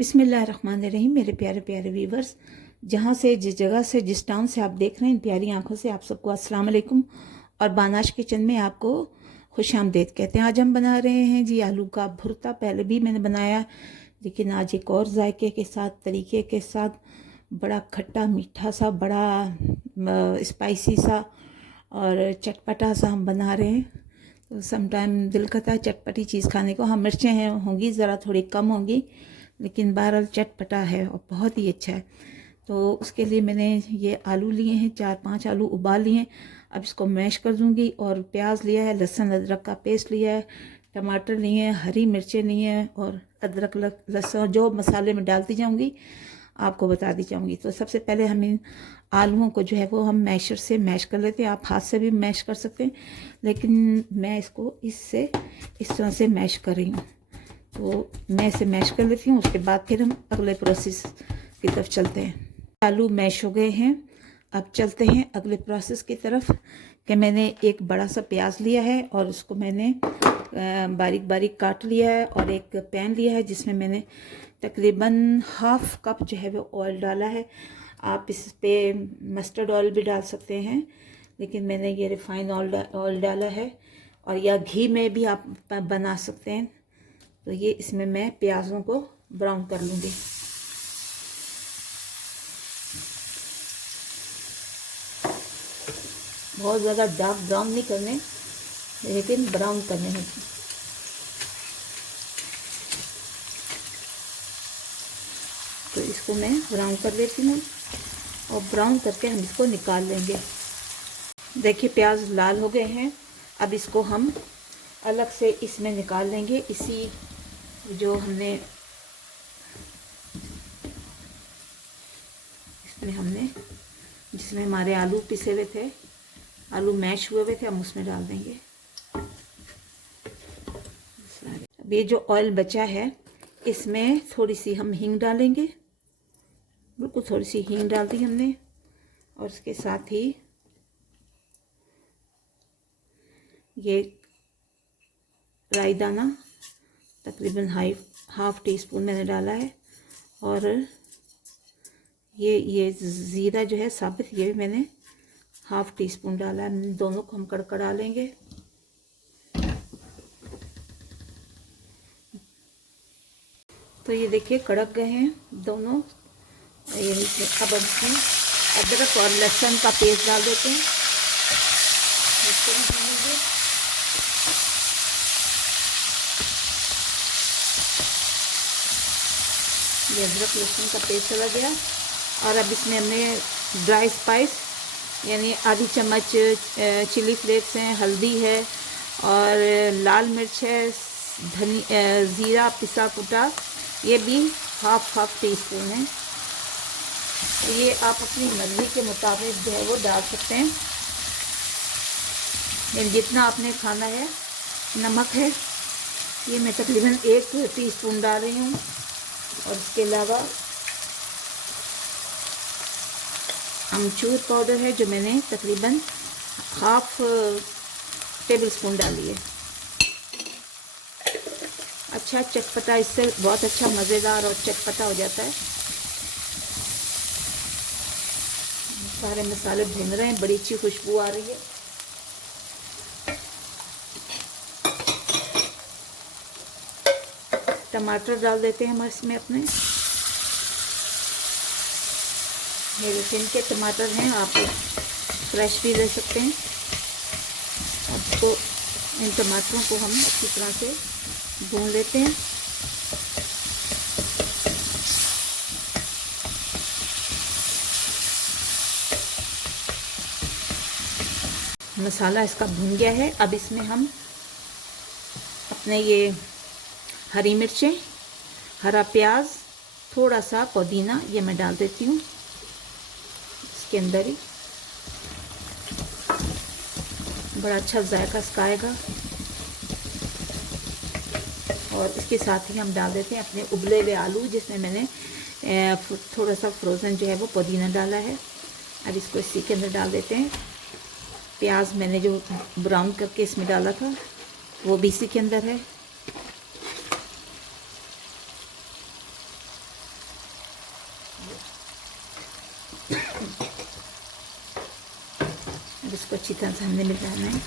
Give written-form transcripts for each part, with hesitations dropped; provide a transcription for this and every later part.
बिस्मिल्लाहिर्रहमानिर्रहीम। मेरे प्यारे प्यारे व्यूवर्स, जहाँ से जिस जगह से जिस टाउन से आप देख रहे हैं, इन प्यारी आंखों से आप सबको अस्सलाम वालेकुम और बानाश किचन में आपको खुश आमदीद कहते हैं। आज हम बना रहे हैं जी आलू का भुर्ता। पहले भी मैंने बनाया, लेकिन आज एक और जायके के साथ, तरीके के साथ, बड़ा खट्टा मीठा सा, बड़ा स्पाइसी सा और चटपटा सा हम बना रहे हैं। तो समटाइम दिल करता है चटपटी चीज़ खाने को। हाँ, मिर्चें हैं होंगी, ज़रा थोड़ी कम होंगी, लेकिन बहरहाल चटपटा है और बहुत ही अच्छा है। तो उसके लिए मैंने ये आलू लिए हैं, 4-5 आलू उबाल लिए हैं। अब इसको मैश कर दूंगी। और प्याज लिया है, लहसुन अदरक का पेस्ट लिया है, टमाटर लिए हैं, हरी मिर्चें लिए हैं और अदरक लहसुन जो मसाले में डालती जाऊंगी आपको बता दी जाऊंगी। तो सबसे पहले हम इन आलूओं को जो है वो हम मैशर से मैश कर लेते हैं। आप हाथ से भी मैश कर सकते हैं, लेकिन मैं इसको इस तरह से मैश कर रही हूँ। तो मैं इसे मैश कर लेती हूँ, उसके बाद फिर हम अगले प्रोसेस की तरफ चलते हैं। आलू मैश हो गए हैं, अब चलते हैं अगले प्रोसेस की तरफ। कि मैंने एक बड़ा सा प्याज लिया है और उसको मैंने बारीक बारीक काट लिया है, और एक पैन लिया है जिसमें मैंने तकरीबन हाफ कप जो है वो ऑयल डाला है। आप इस पे मस्टर्ड ऑयल भी डाल सकते हैं, लेकिन मैंने ये रिफाइंड ऑयल डाला है, और या घी में भी आप बना सकते हैं। तो ये इसमें मैं प्याज़ों को ब्राउन कर लूँगी। बहुत ज़्यादा डार्क ब्राउन नहीं करने, लेकिन ब्राउन करने हैं। तो इसको मैं ब्राउन कर लेती हूँ, और ब्राउन करके हम इसको निकाल लेंगे। देखिए प्याज लाल हो गए हैं, अब इसको हम अलग से इसमें निकाल लेंगे। इसी जो हमने जिसमें हमारे आलू पिसे हुए थे, आलू मैश हुए थे, हम उसमें डाल देंगे। अब ये जो ऑयल बचा है, इसमें थोड़ी सी हम हींग डालेंगे। बिल्कुल थोड़ी सी हींग डाल दी हमने, और इसके साथ ही ये राई दाना तकरीबन हाफ टी स्पून मैंने डाला है, और ये ज़ीरा जो है साबित, ये भी मैंने हाफ टी स्पून डाला है। दोनों को हम कड़कड़ा लेंगे। तो ये देखिए कड़क गए हैं दोनों। अब हम इसमें अदरक और लहसुन का पेस्ट डाल देते हैं। ये अदरक लहसुन का पेस्ट चला गया, और अब इसमें हमने ड्राई स्पाइस यानी आधी चम्मच चिली फ्लेक्स हैं, हल्दी है, और लाल मिर्च है, ज़ीरा पिसा कुटा, ये भी हाफ टी स्पून है। ये आप अपनी मर्ज़ी के मुताबिक जो है वो डाल सकते हैं, यानी जितना आपने खाना है। नमक है, ये मैं तकरीबन 1 टीस्पून डाल रही हूँ, और इसके अलावा अमचूर पाउडर है जो मैंने तकरीबन हाफ टेबल स्पून डाली है। अच्छा चटपटा, इससे बहुत अच्छा मज़ेदार और चटपटा हो जाता है। सारे मसाले भून रहे हैं, बड़ी अच्छी खुशबू आ रही है। टमाटर डाल देते हैं हम इसमें अपने। मेरे टिन के टमाटर हैं, आप फ्रेश भी ले सकते हैं। अब तो इन टमाटरों को हम अच्छी तरह से भून लेते हैं। मसाला इसका भून गया है। अब इसमें हम अपने ये हरी मिर्चें, हरा प्याज, थोड़ा सा पुदीना, ये मैं डाल देती हूँ इसके अंदर ही। बड़ा अच्छा जायका इसका आएगा। और इसके साथ ही हम डाल देते हैं अपने उबले हुए आलू, जिसमें मैंने थोड़ा सा फ्रोज़न जो है वो पुदीना डाला है। अब इसको इसी के अंदर डाल देते हैं। प्याज मैंने जो ब्राउन करके इसमें डाला था, वो भी इसी के अंदर है। इसको अच्छी तरह से हमने मिलाना है।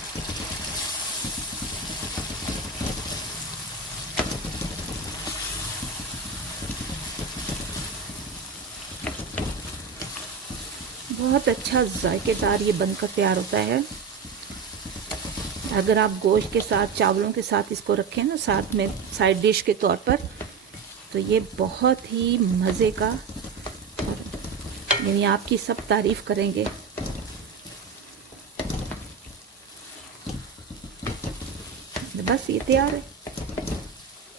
बहुत अच्छा जायकेदार ये बनकर तैयार होता है। अगर आप गोश्त के साथ, चावलों के साथ इसको रखें ना, साथ में साइड डिश के तौर पर, तो ये बहुत ही मज़े का, यानी आपकी सब तारीफ़ करेंगे। बस ये तैयार है।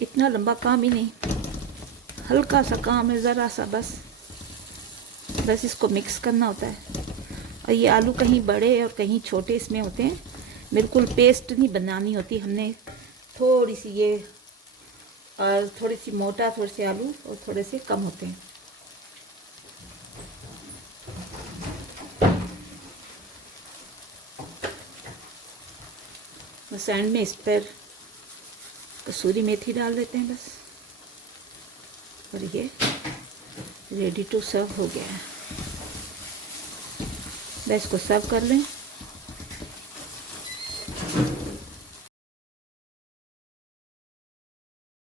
इतना लंबा काम ही नहीं, हल्का सा काम है, ज़रा सा बस इसको मिक्स करना होता है। और ये आलू कहीं बड़े और कहीं छोटे इसमें होते हैं, बिल्कुल पेस्ट नहीं बनानी होती हमने। थोड़ी सी ये और थोड़ी सी मोटा, थोड़े से आलू और थोड़े से कम होते हैं। बस एंड में इस पर कसूरी मेथी डाल देते हैं बस, और ये रेडी टू सर्व हो गया है। बस इसको सर्व कर लें।